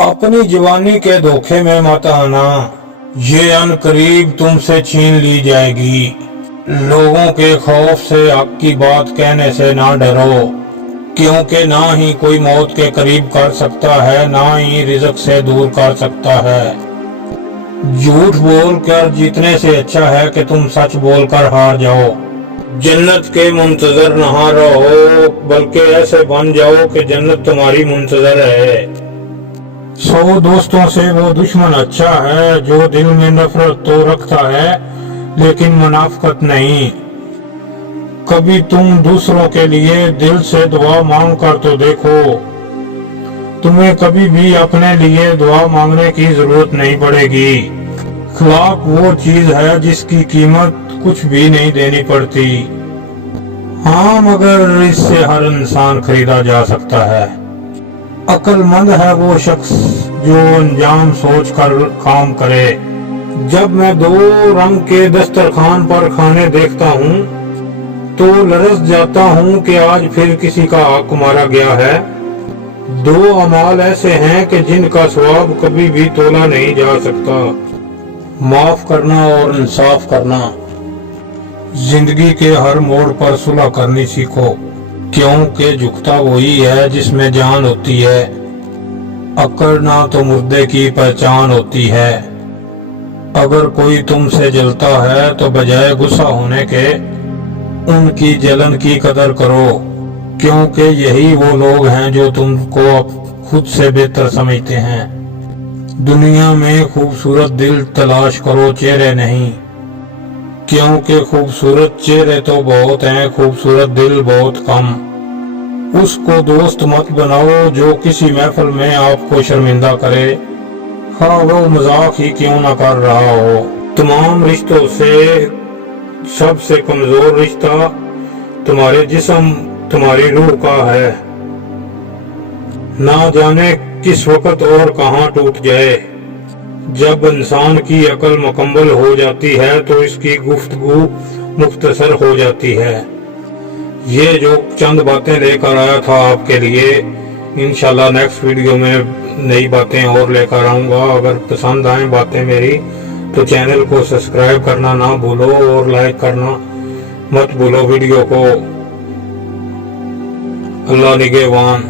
अपनी जवानी के धोखे में मत आना, ये अनकरीब तुमसे छीन ली जाएगी। लोगों के खौफ से हक की बात कहने से ना डरो, क्योंकि ना ही कोई मौत के करीब कर सकता है, ना ही रिज़्क से दूर कर सकता है। झूठ बोल कर जीतने से अच्छा है कि तुम सच बोल कर हार जाओ। जन्नत के मुंतजर ना रहो, बल्कि ऐसे बन जाओ कि जन्नत तुम्हारी मुंतजर है। 100 दोस्तों से वो दुश्मन अच्छा है जो दिल में नफरत तो रखता है लेकिन मुनाफकत नहीं। कभी तुम दूसरों के लिए दिल से दुआ मांग कर तो देखो, तुम्हें कभी भी अपने लिए दुआ मांगने की जरूरत नहीं पड़ेगी। अखलाक वो चीज है जिसकी कीमत कुछ भी नहीं देनी पड़ती। हाँ, मगर इससे हर इंसान खरीदा जा सकता है। अक्लमंद है वो शख्स जो अंजाम सोच कर काम करे। जब मैं 2 रंग के दस्तरखान पर खाने देखता हूँ तो लरस जाता हूँ कि आज फिर किसी का हक मारा गया है। 2 अमाल ऐसे हैं कि जिनका सवाब कभी भी तोला नहीं जा सकता, माफ करना और इंसाफ करना। जिंदगी के हर मोड़ पर सुलह करनी सीखो, क्योंकि झुकता वही है जिसमें जान होती है। अकड़ना तो मुर्दे की पहचान होती है। अगर कोई तुमसे जलता है तो बजाय गुस्सा होने के उनकी जलन की कदर करो, क्योंकि यही वो लोग हैं जो तुमको खुद से बेहतर समझते हैं। दुनिया में खूबसूरत दिल तलाश करो, चेहरे नहीं, क्योंकि खूबसूरत चेहरे तो बहुत हैं, खूबसूरत दिल बहुत कम। उसको दोस्त मत बनाओ जो किसी महफिल में आपको शर्मिंदा करे, हाँ वो मजाक ही क्यों ना कर रहा हो। तमाम रिश्तों से सबसे कमजोर रिश्ता तुम्हारे जिस्म, तुम्हारी रूह का है। ना जाने किस वक्त और कहाँ टूट जाए। जब इंसान की अकल मुकम्मल हो जाती है तो इसकी गुफ्तगू मुख्तसर हो जाती है। ये जो चंद बातें लेकर आया था आपके लिए, इंशाल्लाह नेक्स्ट वीडियो में नई बातें और लेकर आऊंगा। अगर पसंद आए बातें मेरी तो चैनल को सब्सक्राइब करना ना भूलो और लाइक करना मत भूलो वीडियो को। अल्लाह निगहबान।